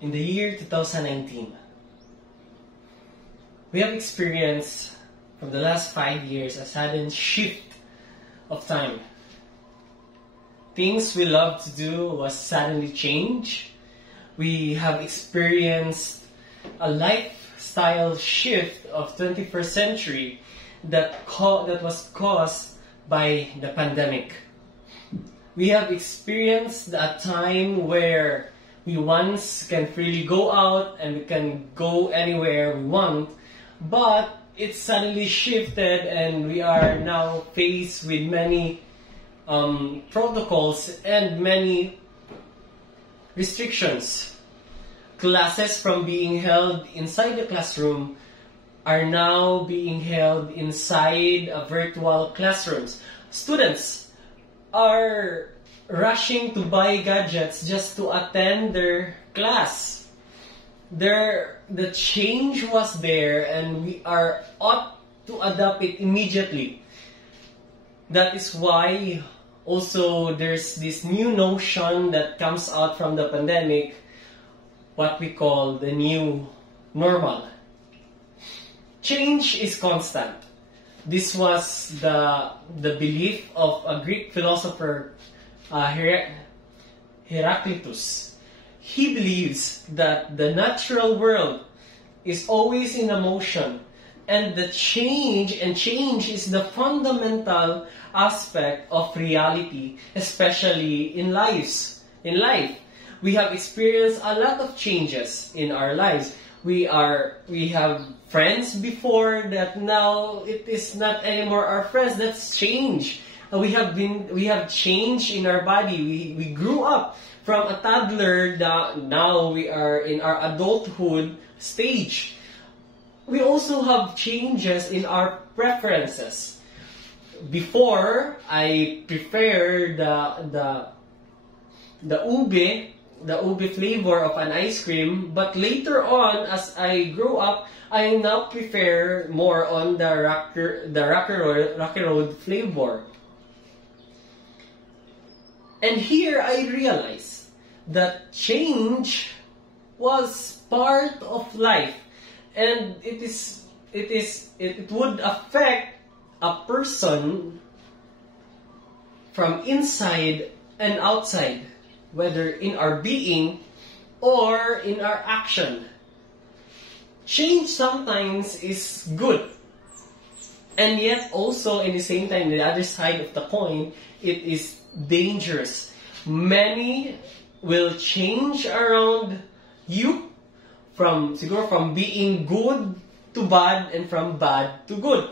In the year 2019, we have experienced from the last 5 years a sudden shift of time. Things we love to do was suddenly change. We have experienced a lifestyle shift of 21st century that was caused by the pandemic. We have experienced a time where we once can freely go out and we can go anywhere we want, but it suddenly shifted and we are now faced with many protocols and many restrictions. Classes from being held inside the classroom are now being held inside virtual classrooms. Students are rushing to buy gadgets just to attend their class. The change was there and we are ought to adapt it immediately. That is why also there's this new notion that comes out from the pandemic, what we call the new normal. Change is constant. This was the belief of a Greek philosopher, Heraclitus. He believes that the natural world is always in a motion, and the change is the fundamental aspect of reality, especially in life. We have experienced a lot of changes in our lives. We have friends before that now it is not anymore our friends. That's change. We have changed in our body. We grew up from a toddler. Now we are in our adulthood stage. We also have changes in our preferences. Before, I prefer the ube flavor of an ice cream, but later on, as I grow up, I now prefer more on the Rocky Road flavor. And here I realize that change was part of life, and it would affect a person from inside and outside, whether in our being or in our action. Change sometimes is good, and yet also in the same time, the other side of the coin, it is dangerous. Many will change around you from being good to bad and from bad to good.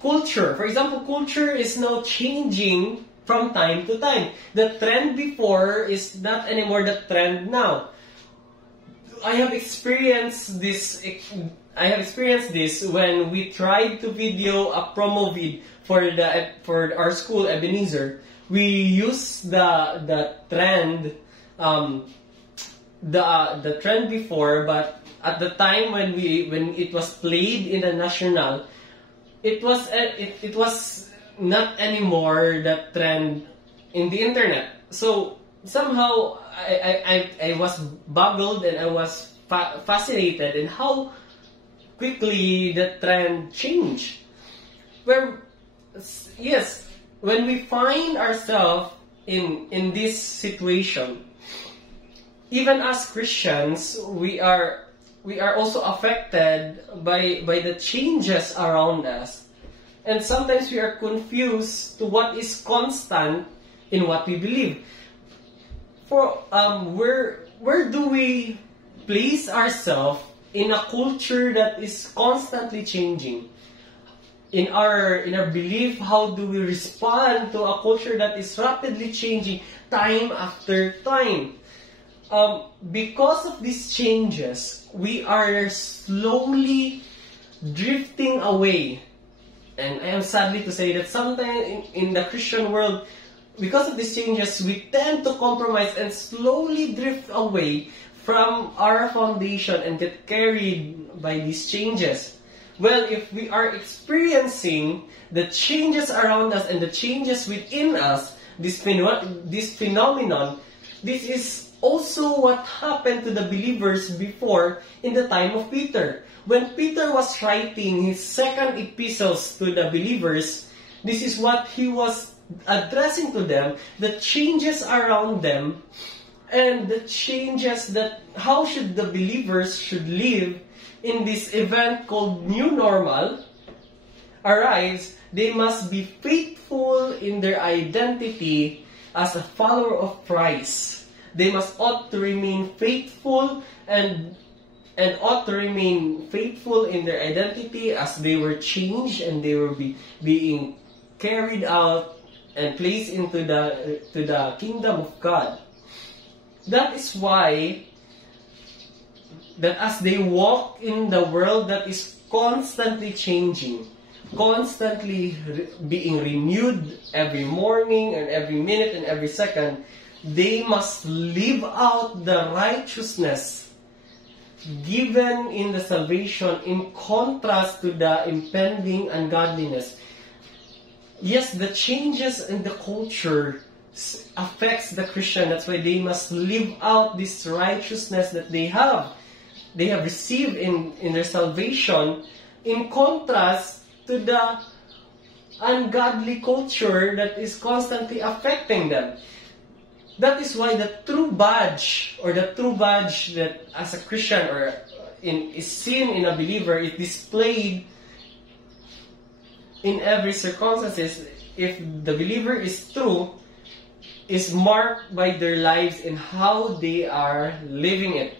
Culture, for example, culture is now changing from time to time. The trend before is not anymore the trend now. I have experienced this when we tried to video a promo vid for our school, Ebenezer. We used the trend the trend before, but at the time when it was played in the national, it was not anymore the trend in the internet. So somehow I was boggled and I was fascinated in how quickly the trend changed. When we find ourselves in this situation, even as Christians, we are also affected by the changes around us. And sometimes we are confused to what is constant in what we believe. Where do we place ourselves in a culture that is constantly changing? In our belief, how do we respond to a culture that is rapidly changing time after time? Because of these changes, we are slowly drifting away. And I am sadly to say that sometimes in the Christian world, because of these changes, we tend to compromise and slowly drift away from our foundation and get carried by these changes. Well, if we are experiencing the changes around us and the changes within us, this phenomenon, this is also what happened to the believers before in the time of Peter. When Peter was writing his second epistles to the believers, this is what he was addressing to them, the changes around them, and the changes that how should the believers should live in this event called new normal arrives. They must be faithful in their identity as a follower of Christ. They must ought to remain faithful and ought to remain faithful in their identity as they were changed and they were being carried out and placed into the kingdom of God. That is why that as they walk in the world that is constantly changing, constantly being renewed every morning and every minute and every second, they must live out the righteousness given in the salvation in contrast to the impending ungodliness. Yes, the changes in the culture affects the Christian. That's why they must live out this righteousness that they have received in their salvation in contrast to the ungodly culture that is constantly affecting them. That is why the true badge that as a Christian or is seen in a believer is displayed in every circumstances. If the believer is true, is marked by their lives and how they are living it.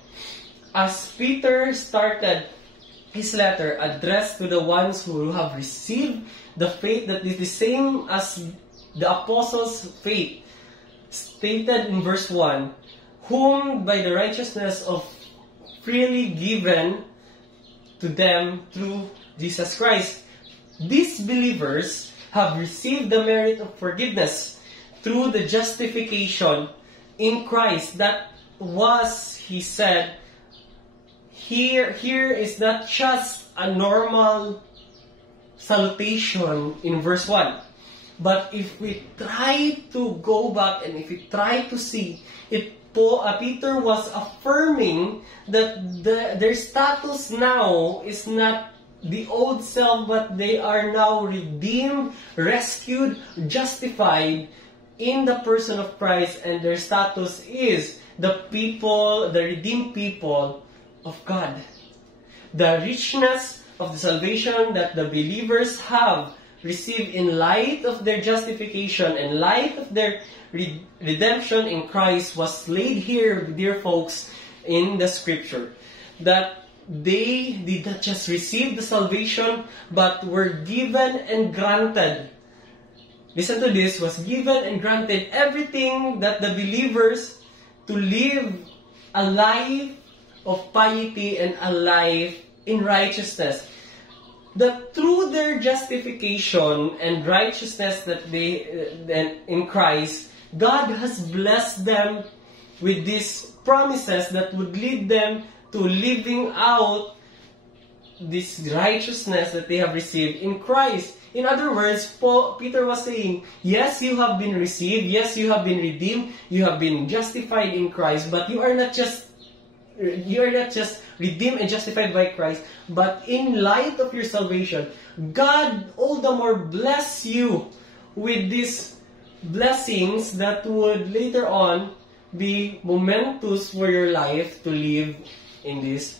As Peter started his letter addressed to the ones who have received the faith that is the same as the apostles' faith, stated in verse 1, whom by the righteousness of freely given to them through Jesus Christ. These believers have received the merit of forgiveness through the justification in Christ. That was, he said, here is not just a normal salutation in verse 1. But if we try to go back and if we try to see it, Peter was affirming that their status now is not the old self, but they are now redeemed, rescued, justified in the person of Christ, and their status is the redeemed people of God. The richness of the salvation that the believers have received in light of their justification and light of their redemption in Christ was laid here, dear folks, in the scripture. That they did not just receive the salvation, but were given and granted. Listen to this, was given and granted everything that the believers to live a life of piety and a life in righteousness. That through their justification and righteousness that in Christ, God has blessed them with these promises that would lead them to living out this righteousness that they have received in Christ. In other words, Peter was saying, yes, you have been received, yes, you have been redeemed, you have been justified in Christ, but you are not just redeemed and justified by Christ, but in light of your salvation, God all the more bless you with these blessings that would later on be momentous for your life to live in this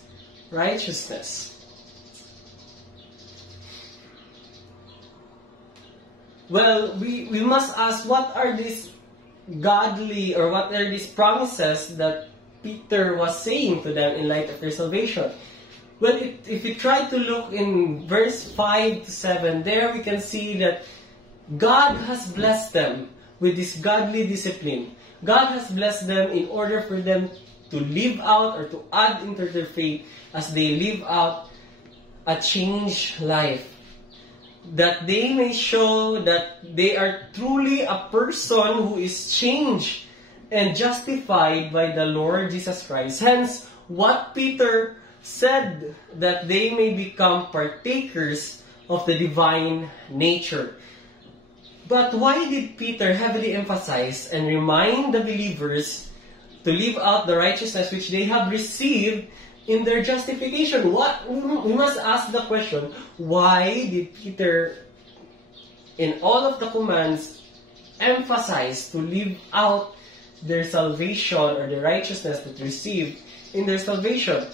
righteousness. Well, we must ask, what are these godly or what are these promises that Peter was saying to them in light of their salvation? Well, if you try to look in verse 5 to 7, there we can see that God has blessed them with this godly discipline. God has blessed them in order for them to live out or to add into their faith as they live out a changed life. That they may show that they are truly a person who is changed and justified by the Lord Jesus Christ. Hence, what Peter said, that they may become partakers of the divine nature. But why did Peter heavily emphasize and remind the believers to live out the righteousness which they have received in their justification. We must ask the question, why did Peter, in all of the commands, emphasize to live out their salvation or the righteousness that they received in their salvation?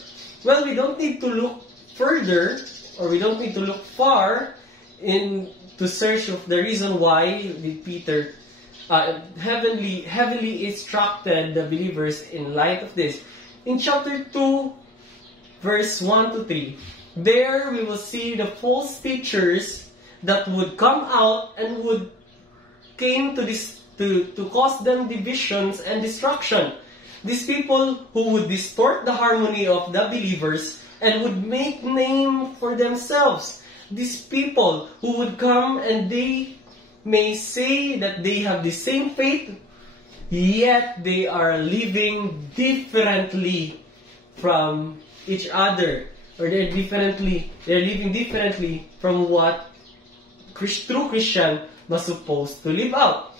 Well, we don't need to look further, or we don't need to look far in to search of the reason why did Peter heavily instructed the believers in light of this. In chapter 2, verse 1 to 3, there we will see the false teachers that would come out and would came to this to cause them divisions and destruction. These people who would distort the harmony of the believers and would make name for themselves. These people who would come and they may say that they have the same faith, yet they are living differently from each other, or they're living differently from what true Christian was supposed to live out.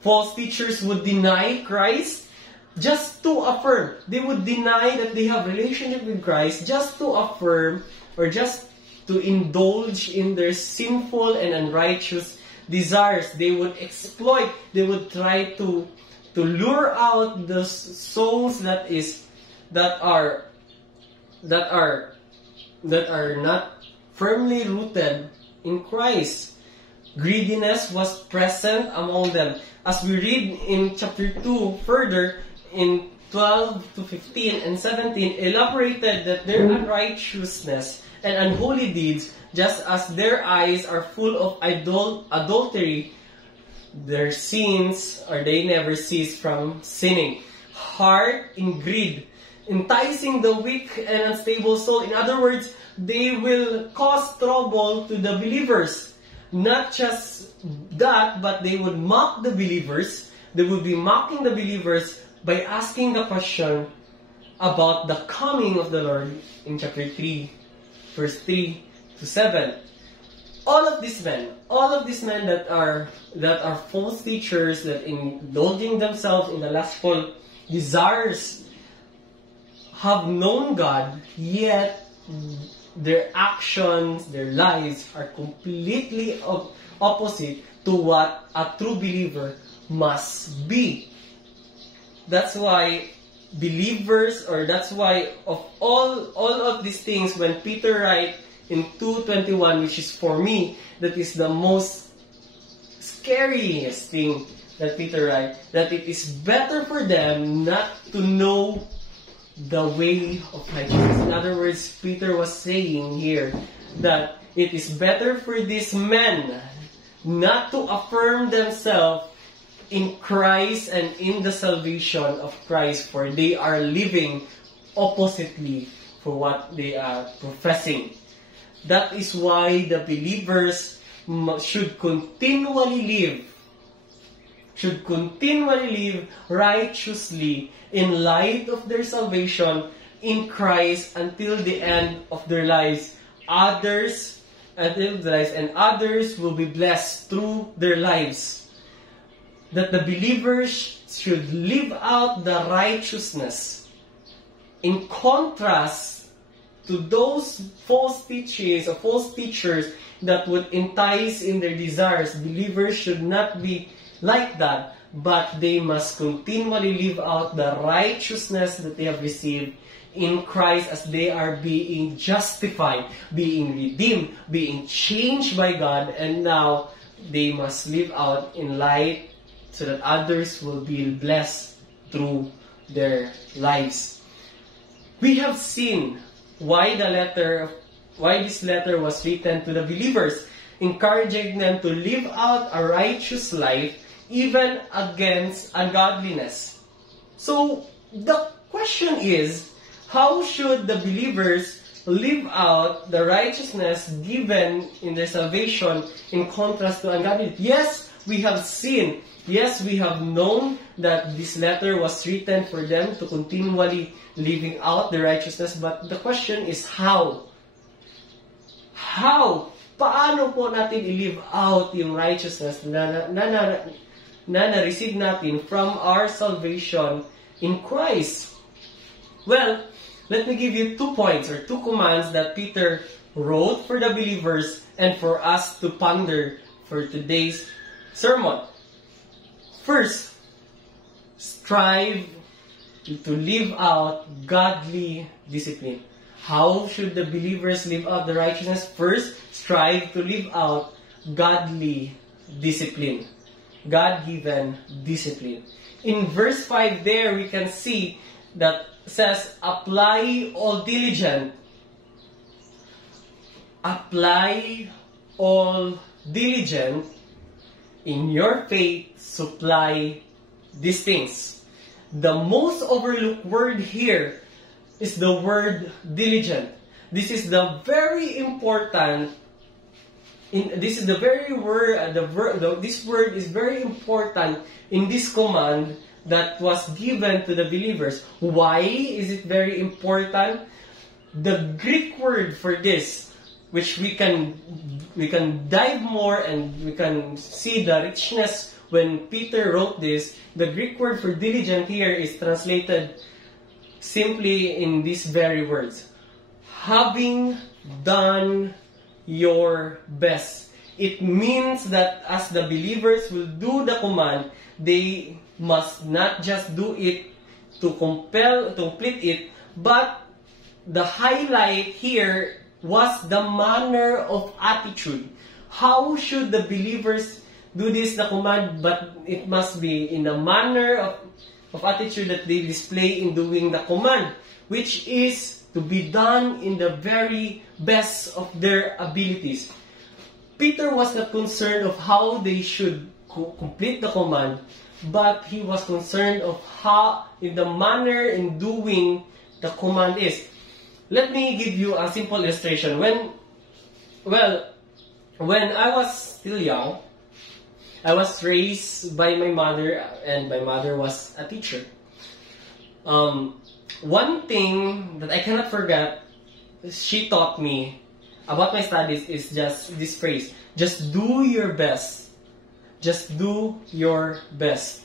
False teachers would deny Christ just to affirm. They would deny that they have relationship with Christ just to affirm, or just to indulge in their sinful and unrighteous desires. They would exploit, they would try to lure out the souls that are not firmly rooted in Christ. Greediness was present among them. As we read in chapter 2 further, in 12 to 15 and 17, elaborated that their unrighteousness and unholy deeds, just as their eyes are full of adultery, their sins, or they never cease from sinning. Heart in greed, enticing the weak and unstable soul. In other words, they will cause trouble to the believers. Not just that, but they would mock the believers. They would be mocking the believers by asking the question about the coming of the Lord in chapter 3, verse 3 to 7. All of these men that are false teachers, that indulging themselves in the lustful desires, have known God, yet their actions, their lives are completely opposite to what a true believer must be. That's why believers, or that's why of all of these things, when Peter writes in 2:21, which is for me, that is the most scariest thing that Peter writes, that it is better for them not to know the way of righteousness. In other words, Peter was saying here that it is better for these men not to affirm themselves in Christ and in the salvation of Christ, for they are living oppositely for what they are professing. That is why the believers should continually live righteously in light of their salvation in Christ until the end of their lives. Others will be blessed through their lives. That the believers should live out the righteousness. In contrast to those false teachings or false teachers that would entice in their desires, believers should not be like that, but they must continually live out the righteousness that they have received in Christ as they are being justified, being redeemed, being changed by God, and now they must live out in light so that others will be blessed through their lives. We have seen why this letter was written to the believers, encouraging them to live out a righteous life even against ungodliness. So the question is, how should the believers live out the righteousness given in their salvation in contrast to ungodliness? Yes, we have seen. Yes, we have known that this letter was written for them to continually living out the righteousness. But the question is how? How? Paano po natin i-live out yung righteousness na na-receive natin from our salvation in Christ. Well, let me give you 2 points or 2 commands that Peter wrote for the believers and for us to ponder for today's sermon. First, strive to live out godly discipline. How should the believers live out the righteousness? First, strive to live out godly discipline. God-given discipline. In verse 5 there, we can see that says, apply all diligent. Apply all diligent in your faith, supply these things. The most overlooked word here is the word diligent. This is the very important. This is the very word. This word is very important in this command that was given to the believers. Why is it very important? The Greek word for this, which we can dive more and we can see the richness when Peter wrote this. The Greek word for diligent here is translated simply in these very words. Having done your best. It means that as the believers will do the command, they must not just do it to complete it, but the highlight here was the manner of attitude. How should the believers do this, the command? But it must be in a manner of attitude that they display in doing the command, which is to be done in the very best of their abilities. Peter was not concerned of how they should complete the command, but he was concerned of how, in the manner in doing the command is. Let me give you a simple illustration. When I was still young, I was raised by my mother, and my mother was a teacher. One thing that I cannot forget, she taught me about my studies is just this phrase: just do your best. Just do your best.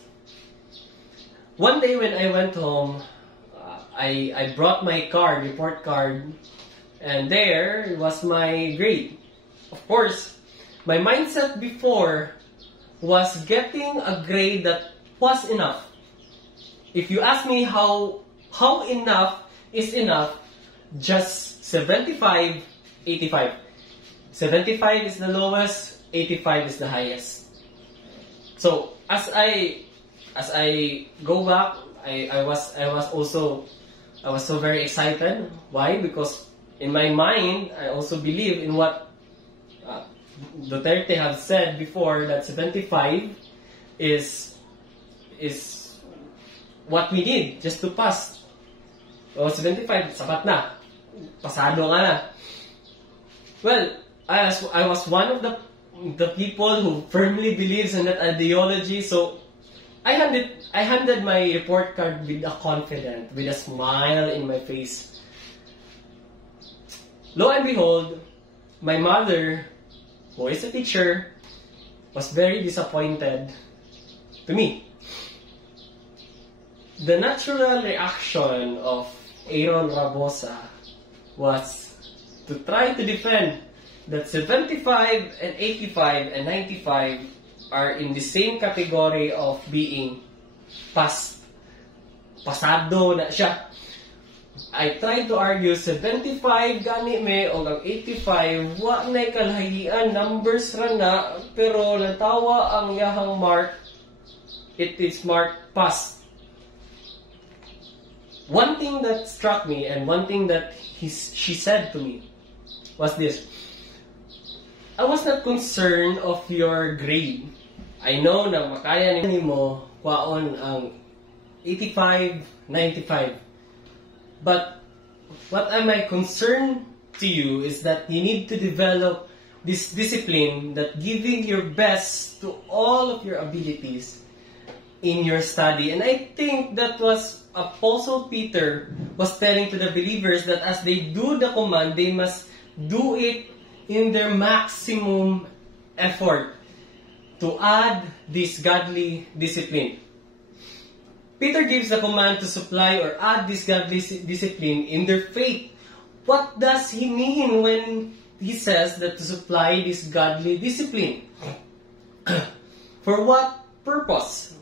One day when I went home, I brought my report card, and there was my grade. Of course, my mindset before was getting a grade that was enough. If you ask me how enough is enough, just 75, 85. 75 is the lowest, 85 is the highest. So as I go back, I was so very excited. Why? Because in my mind, I also believe in what Duterte have said before, that 75 is what we need just to pass. O 75, sapat na. Pasado nga na. Well, I was one of the people who firmly believes in that ideology, so I handed my report card with a confident, with a smile in my face. Lo and behold, my mother, who is a teacher, was very disappointed to me. The natural reaction of Aaron Rabosa was to try to defend that 75 and 85 and 95 are in the same category of being pasado na siya. I tried to argue 75 gani me o ang 85 wa na kalahian, numbers ra na, pero natawa ang yahang mark, it is marked pass. One thing that struck me and one thing that she said to me was this: I was not concerned of your grade. I know na makaya ni mo kwaon ang 85, 95. But what am I concerned to you is that you need to develop this discipline, that giving your best to all of your abilities in your study. And I think that was Apostle Peter was telling to the believers that as they do the command, they must do it in their maximum effort to add this godly discipline. Peter gives the command to supply or add this godly discipline in their faith. What does he mean when he says that to supply this godly discipline? For what purpose?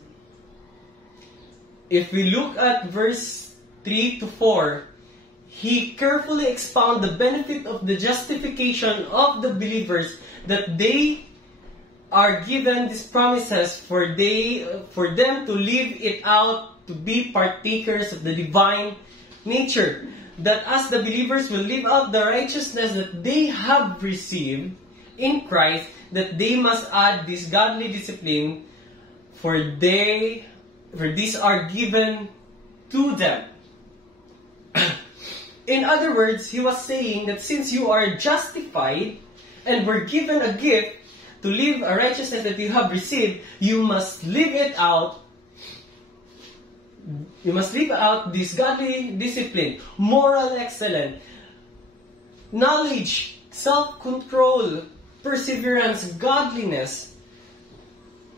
If we look at verse 3 to 4, he carefully expounds the benefit of the justification of the believers, that they are given these promises for them to live it out, to be partakers of the divine nature. That as the believers will live out the righteousness that they have received in Christ, that they must add this godly discipline, for these are given to them. In other words, he was saying that since you are justified and were given a gift to live a righteousness that you have received, you must live it out. You must live out this godly discipline, moral excellence, knowledge, self-control, perseverance, godliness,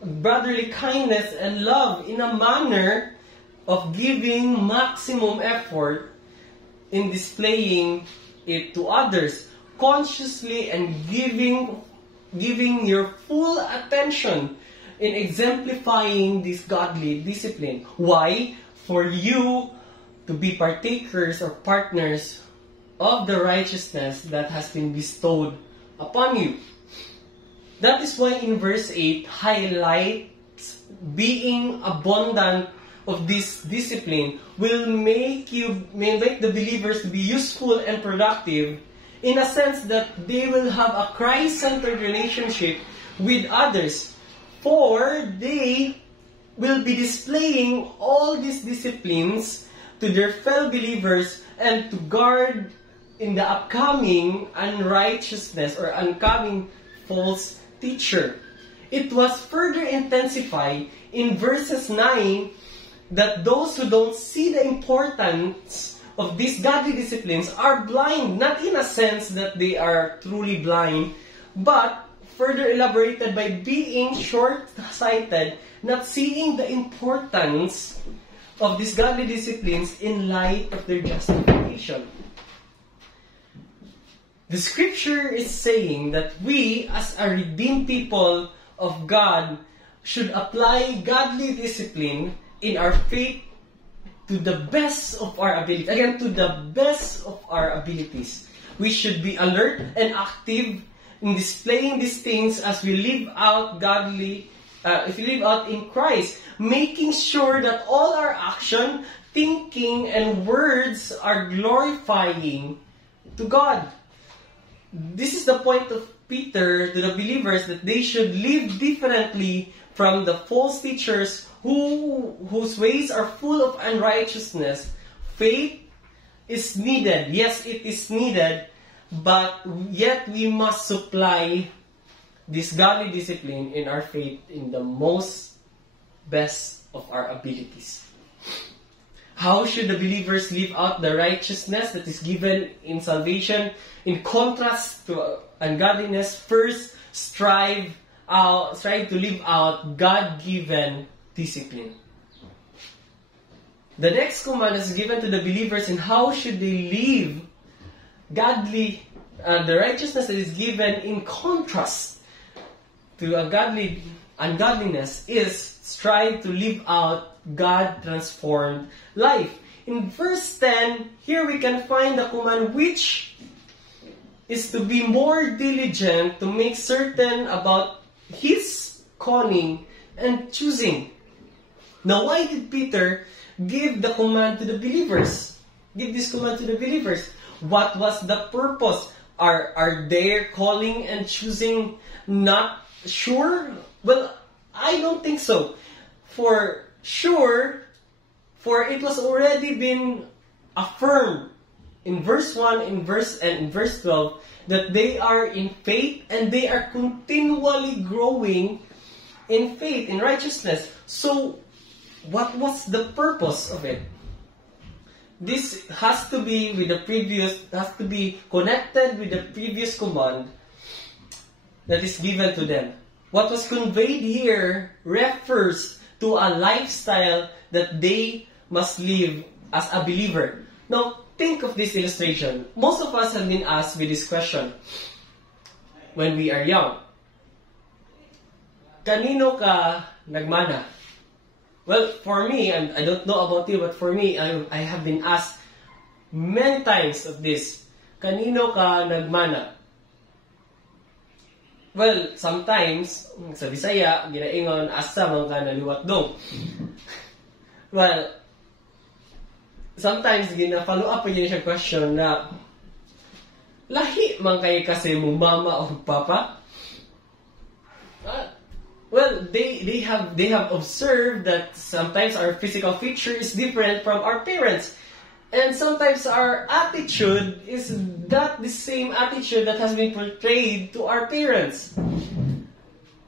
brotherly kindness, and love in a manner of giving maximum effort in displaying it to others, consciously, and giving your full attention in exemplifying this godly discipline. Why? For you to be partakers or partners of the righteousness that has been bestowed upon you. That is why in verse 8 highlights being abundant of this discipline will make the believers to be useful and productive, in a sense that they will have a Christ-centered relationship with others, for they will be displaying all these disciplines to their fellow believers and to guard in the upcoming unrighteousness or upcoming false teacher. It was further intensified in verses 9 that those who don't see the importance of these godly disciplines are blind, not in a sense that they are truly blind, but further elaborated by being short-sighted, not seeing the importance of these godly disciplines in light of their justification. The scripture is saying that we, as a redeemed people of God, should apply godly discipline in our faith to the best of our abilities. Again, to the best of our abilities. We should be alert and active in displaying these things as we live out if we live out in Christ, making sure that all our action, thinking, and words are glorifying to God. This is the point of Peter to the believers, that they should live differently from the false teachers whose ways are full of unrighteousness. Faith is needed. Yes, it is needed, but yet we must supply this godly discipline in our faith in the most best of our abilities. How should the believers live out the righteousness that is given in salvation? In contrast to ungodliness, first strive to live out God-given discipline. The next command is given to the believers in how should they live godly, the righteousness that is given in contrast to ungodliness is strive to live out God-transformed life. In verse 10, here we can find the command which is to be more diligent to make certain about his calling and choosing. Now, why did Peter give the command to the believers? Give this command to the believers. What was the purpose? Are their calling and choosing not sure? Well, I don't think so. For sure, for it was already been affirmed in verse 1 and in verse 12 that they are in faith and they are continually growing in faith, in righteousness. So, what was the purpose of it? This has to be connected with the previous command that is given to them. What was conveyed here refers to a lifestyle that they must live as a believer. Now, think of this illustration. Most of us have been asked with this question when we are young. Kanino ka nagmana? Well, for me, and I don't know about you, but for me, I have been asked many times of this. Kanino ka nagmana? Well, sometimes, sa Bisaya, ginaingon, asa man ka naliwat dong. Well, sometimes, gina-follow up yun siya question na, lahi man kayo kasi mo mama o papa? Well, they have observed that sometimes our physical feature is different from our parents. And sometimes our attitude is not the same attitude that has been portrayed to our parents.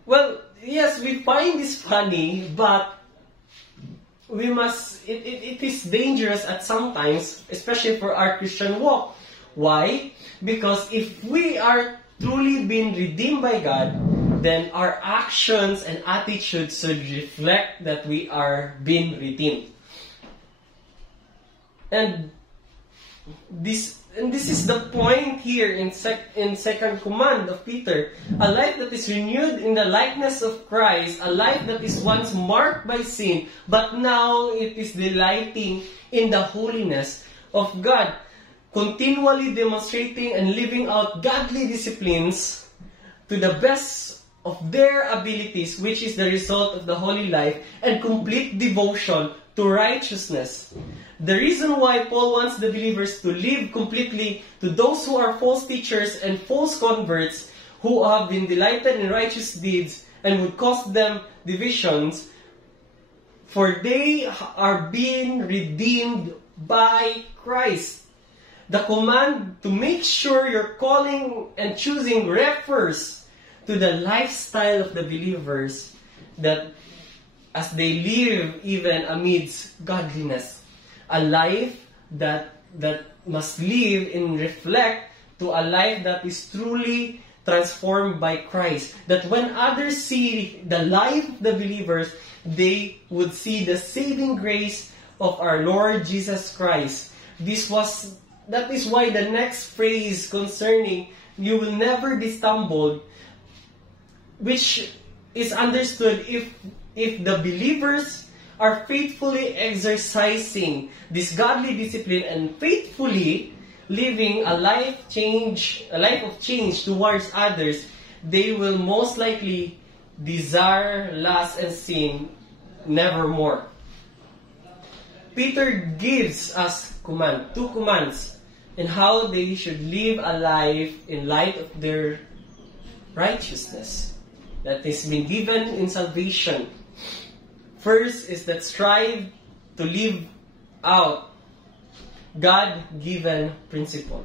Well, yes, we find this funny, but we must, it is dangerous at some times, especially for our Christian walk. Why? Because if we are truly being redeemed by God, then our actions and attitudes should reflect that we are being redeemed. And this is the point here in second command of Peter. A life that is renewed in the likeness of Christ, a life that is once marked by sin, but now it is delighting in the holiness of God, continually demonstrating and living out godly disciplines to the best of their abilities, which is the result of the holy life and complete devotion to righteousness. The reason why Paul wants the believers to live completely to those who are false teachers and false converts who have been delighted in righteous deeds and would cause them divisions, for they are being redeemed by Christ. The command to make sure your calling and choosing refers to the lifestyle of the believers that as they live even amidst godliness. A life that must live and reflect to a life that is truly transformed by Christ. That when others see the life of the believers, they would see the saving grace of our Lord Jesus Christ. That is why the next phrase concerning you will never be stumbled, which is understood if the believers are faithfully exercising this godly discipline and faithfully living a life of change towards others, they will most likely desire lust and sin nevermore. Peter gives us two commands in how they should live a life in light of their righteousness that is been given in salvation. First is that strive to live out God-given principle,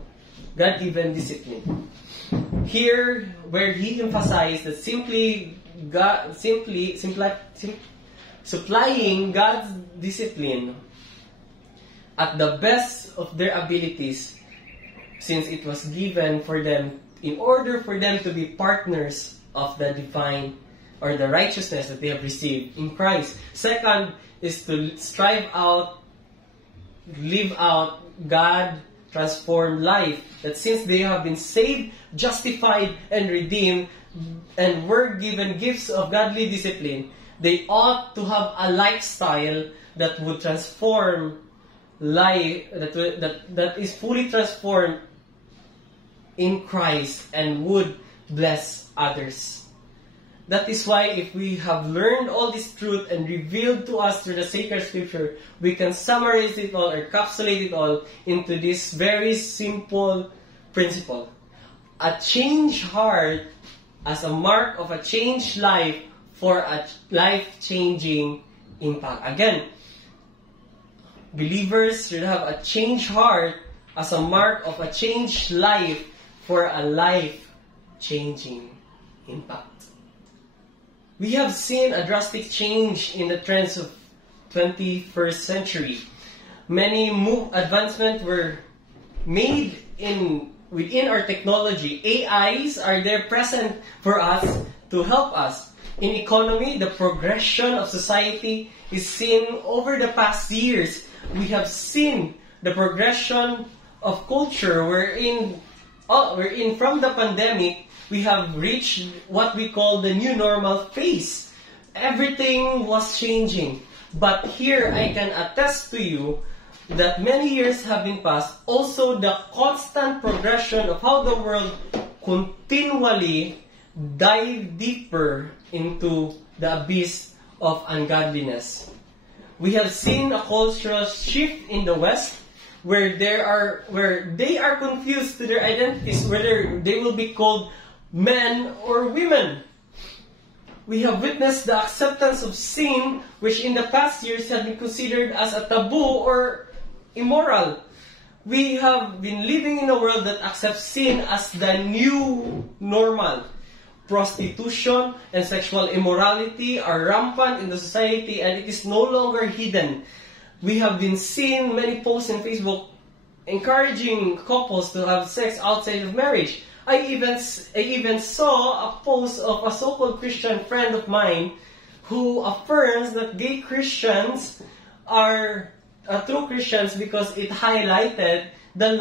God-given discipline. Here, where he emphasized that supplying God's discipline at the best of their abilities, since it was given for them in order for them to be partners of the divine or the righteousness that they have received in Christ. Second is to live out God-transformed life. That since they have been saved, justified, and redeemed, and were given gifts of godly discipline, they ought to have a lifestyle that would transform life, that is fully transformed in Christ and would bless others. That is why if we have learned all this truth and revealed to us through the sacred scripture, we can summarize it all or encapsulate it all into this very simple principle. A changed heart as a mark of a changed life for a life-changing impact. Again, believers should have a changed heart as a mark of a changed life for a life-changing impact. We have seen a drastic change in the trends of 21st century. Many advancements were made within our technology. AIs are there present for us to help us. In economy, the progression of society is seen over the past years. We have seen the progression of culture wherein from the pandemic, we have reached what we call the new normal phase. Everything was changing. But here I can attest to you that many years have been passed. Also, the constant progression of how the world continually dive deeper into the abyss of ungodliness. We have seen a cultural shift in the West where they are confused to their identities, whether they will be called men or women. We have witnessed the acceptance of sin, which in the past years had been considered as a taboo or immoral. We have been living in a world that accepts sin as the new normal. Prostitution and sexual immorality are rampant in the society and it is no longer hidden. We have been seeing many posts on Facebook encouraging couples to have sex outside of marriage. I even saw a post of a so-called Christian friend of mine who affirms that gay Christians are true Christians because it highlighted the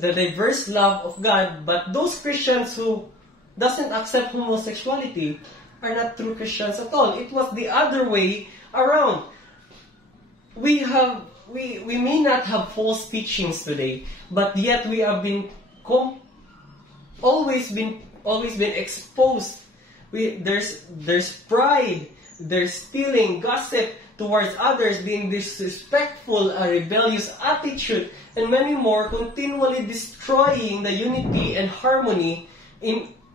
diverse love of God. But those Christians who doesn't accept homosexuality are not true Christians at all. It was the other way around. We may not have false teachings today, but yet we have been always been exposed. There's pride, there's stealing, gossip towards others, being disrespectful, a rebellious attitude, and many more, continually destroying the unity and harmony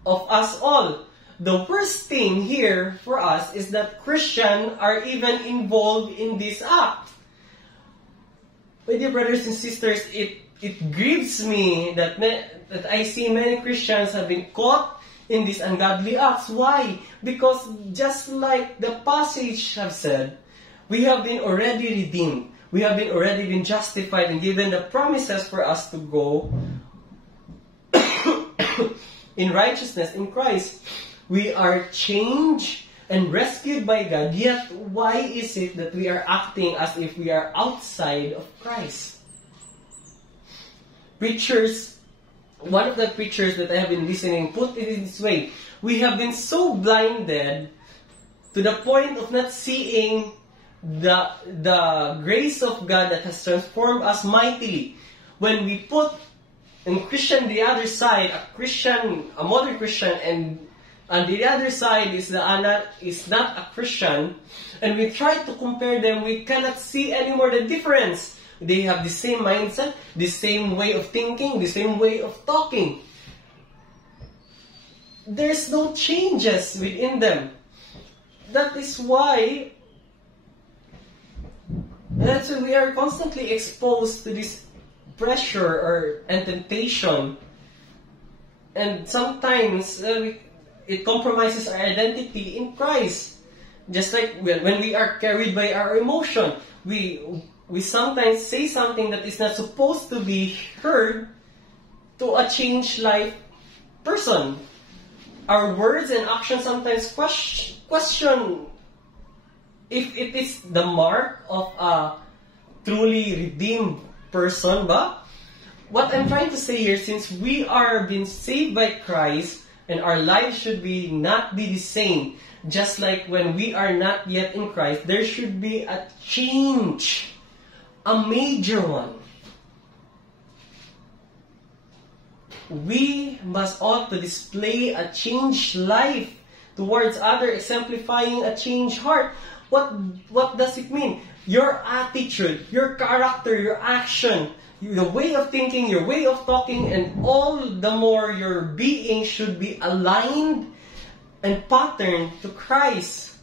of us all. The worst thing here for us is that Christians are even involved in this act. My dear brothers and sisters, it grieves me that I see many Christians have been caught in these ungodly acts. Why? Because just like the passage have said, we have been already redeemed. We have been already been justified and given the promises for us to go in righteousness in Christ. We are changed and rescued by God. Yet, why is it that we are acting as if we are outside of Christ? Preachers, one of the preachers that I have been listening put it in this way: we have been so blinded to the point of not seeing the grace of God that has transformed us mightily. When we put in Christian the other side, a modern Christian, and on the other side is not a Christian, and we try to compare them, we cannot see anymore the difference. They have the same mindset, the same way of thinking, the same way of talking. There's no changes within them. That is why we are constantly exposed to this pressure and temptation. And sometimes it compromises our identity in Christ. Just like when we are carried by our emotion, we sometimes say something that is not supposed to be heard to a changed life person. Our words and actions sometimes question if it is the mark of a truly redeemed person. But what I'm trying to say here, since we are being saved by Christ, and our lives should not be the same, just like when we are not yet in Christ, there should be a change, a major one. We ought to display a changed life towards others, exemplifying a changed heart. What does it mean? Your attitude, your character, your action, the way of thinking, your way of talking, and all the more your being should be aligned and patterned to Christ,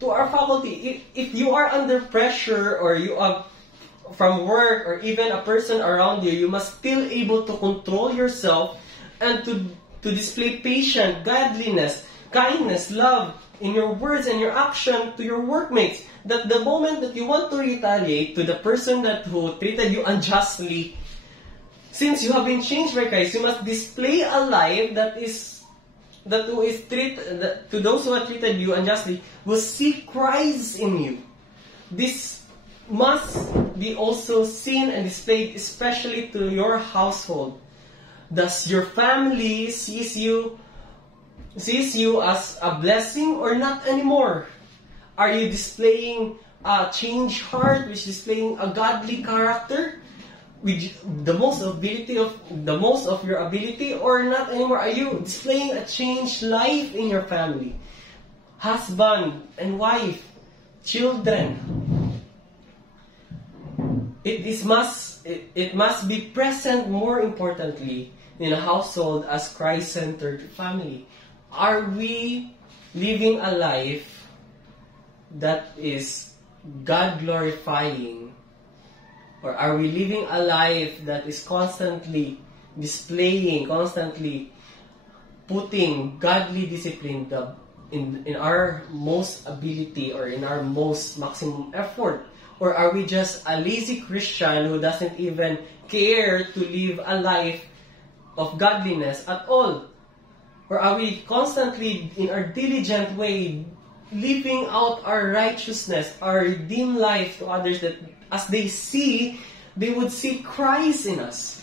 to our faculty. If you are under pressure, or you are from work, or even a person around you, you must still able to control yourself and to display patience, godliness, kindness, love in your words and your action to your workmates. That the moment that you want to retaliate to the person who treated you unjustly, since you have been changed by Christ, you must display a life that is to those who have treated you unjustly will see Christ in you. This must be also seen and displayed especially to your household. Does your family sees you as a blessing or not anymore? Are you displaying a changed heart, which is displaying a godly character with the most of your ability, or not anymore? Are you displaying a changed life in your family? Husband and wife, children. It must be present more importantly in a household as Christ-centered family. Are we living a life that is God-glorifying? Or are we living a life that is constantly displaying, constantly putting godly discipline in our most ability or in our most maximum effort? Or are we just a lazy Christian who doesn't even care to live a life of godliness at all? Or are we constantly, in our diligent way, living out our righteousness, our redeemed life to others, that as they see, they would see Christ in us?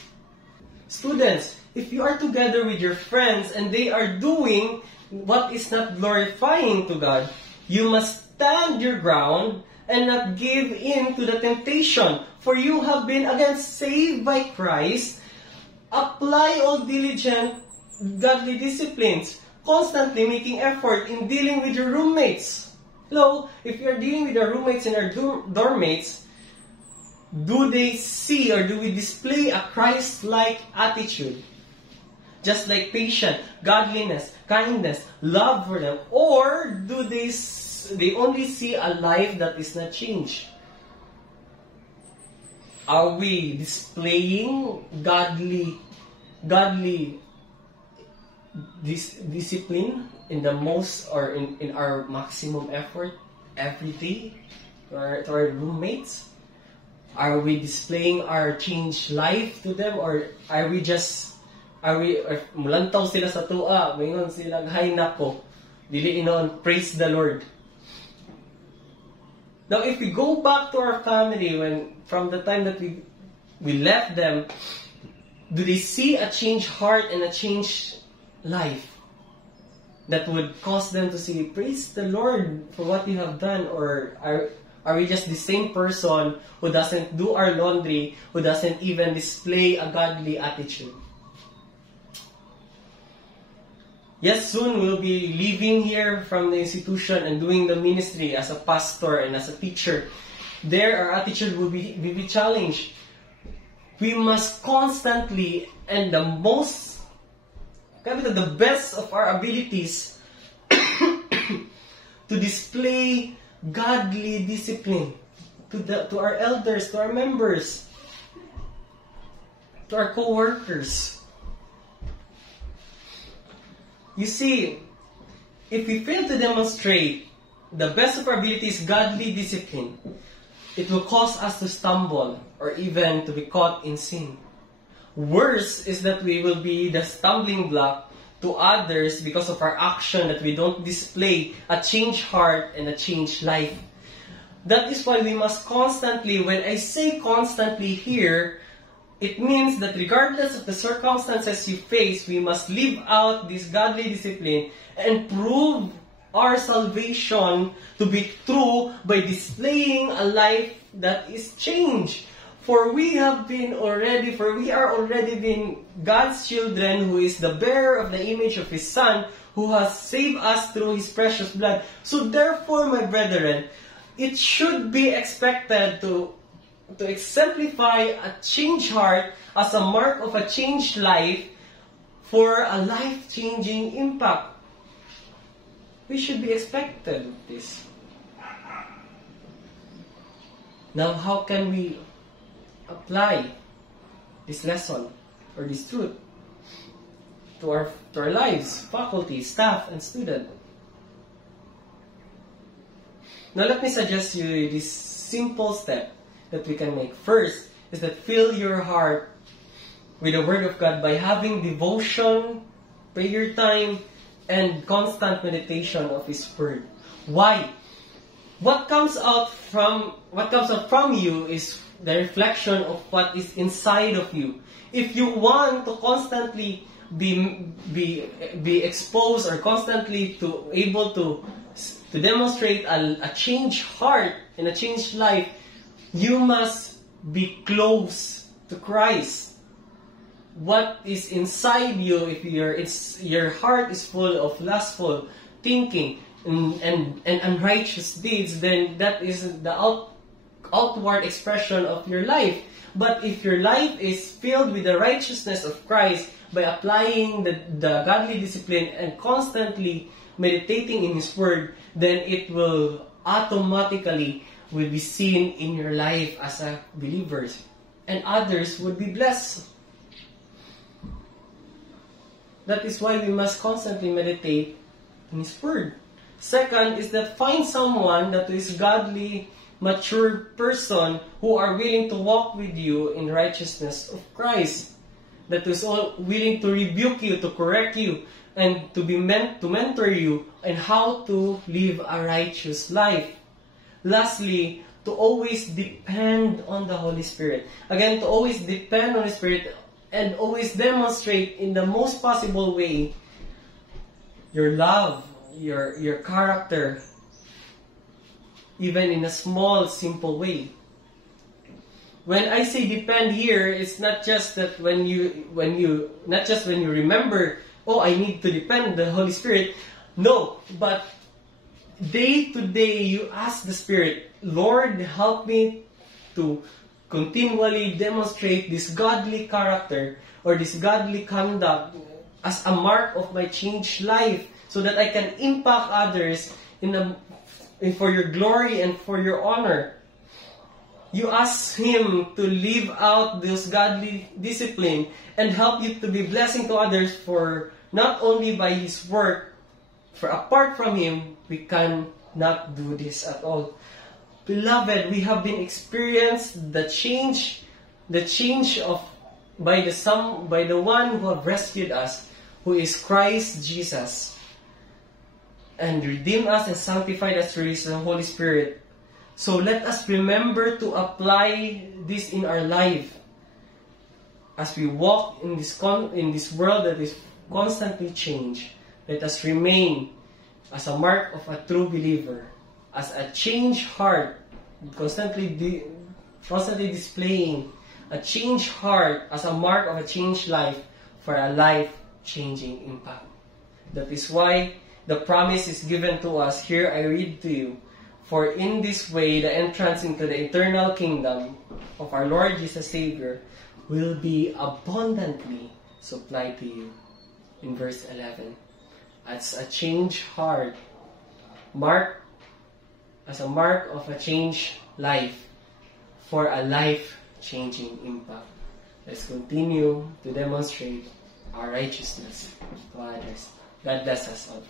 Students, if you are together with your friends and they are doing what is not glorifying to God, you must stand your ground and not give in to the temptation. For you have been again saved by Christ. Apply all diligent godly disciplines, constantly making effort in dealing with your roommates. Hello, if you are dealing with your roommates and our dorm mates, do they see or do we display a Christ-like attitude? Just like patience, godliness, kindness, love for them, or do they only see a life that is not changed? Are we displaying godly discipline in the most or in our maximum effort every day to our roommates? Are we displaying our changed life to them, or are we mulantaw sila sa tua, mingon sila hay nako, dili inon, praise the Lord. Now, if we go back to our family, from the time that we left them, do they see a changed heart and a changed life that would cause them to say, praise the Lord for what you have done? Or are we just the same person who doesn't do our laundry, who doesn't even display a godly attitude? Yes, soon we'll be leaving here from the institution and doing the ministry as a pastor and as a teacher. There, our attitude will be challenged. We must constantly and the best of our abilities to display godly discipline to our elders, to our members, to our co-workers. You see, if we fail to demonstrate the best of our abilities, godly discipline, it will cause us to stumble or even to be caught in sin. Worse is that we will be the stumbling block to others because of our action, that we don't display a changed heart and a changed life. That is why we must constantly, when I say constantly here, it means that regardless of the circumstances you face, we must live out this godly discipline and prove our salvation to be true by displaying a life that is changed. For we are already been God's children, who is the bearer of the image of His Son, who has saved us through His precious blood. So therefore, my brethren, it should be expected to exemplify a changed heart as a mark of a changed life for a life-changing impact. We should be expected of this. Now, how can we apply this lesson or this truth to our lives, faculty, staff, and student? Now, let me suggest you this simple step that we can make. First is that fill your heart with the Word of God by having devotion, prayer time, and constant meditation of His Word. Why? What comes out from you is the reflection of what is inside of you. If you want to constantly be exposed or constantly to able to demonstrate a changed heart and a changed life, you must be close to Christ. What is inside you, if your heart is full of lustful thinking and unrighteous deeds, then that is the outward expression of your life. But if your life is filled with the righteousness of Christ by applying the godly discipline and constantly meditating in His Word, then it will automatically will be seen in your life as a believer, and others would be blessed. That is why we must constantly meditate in His Word. Second is that find someone that is godly, mature person who are willing to walk with you in righteousness of Christ. That is all willing to rebuke you, to correct you, and to mentor you in how to live a righteous life. Lastly, to always depend on the Holy Spirit. Again, to always depend on the Spirit and always demonstrate in the most possible way your love, your character, even in a small, simple way. When I say depend here, it's not just that when you remember, oh, I need to depend on the Holy Spirit. No, but day to day you ask the Spirit, Lord, help me to continually demonstrate this godly character or this godly conduct as a mark of my changed life, so that I can impact others for your glory and for your honor. You ask Him to live out this godly discipline and help you to be blessing to others, for not only by His work, for apart from Him, we cannot do this at all. Beloved, we have been experienced the change of by the one who have rescued us, who is Christ Jesus, and redeemed us and sanctified us through His Holy Spirit. So let us remember to apply this in our life as we walk in this world that is constantly changed. Let us remain as a mark of a true believer, as a changed heart, constantly displaying a changed heart as a mark of a changed life for a life-changing impact. That is why the promise is given to us. Here I read to you, for in this way the entrance into the eternal kingdom of our Lord Jesus Savior will be abundantly supplied to you. In verse 11, as a changed heart, as a mark of a changed life for a life-changing impact. Let's continue to demonstrate our righteousness to others. God bless us all.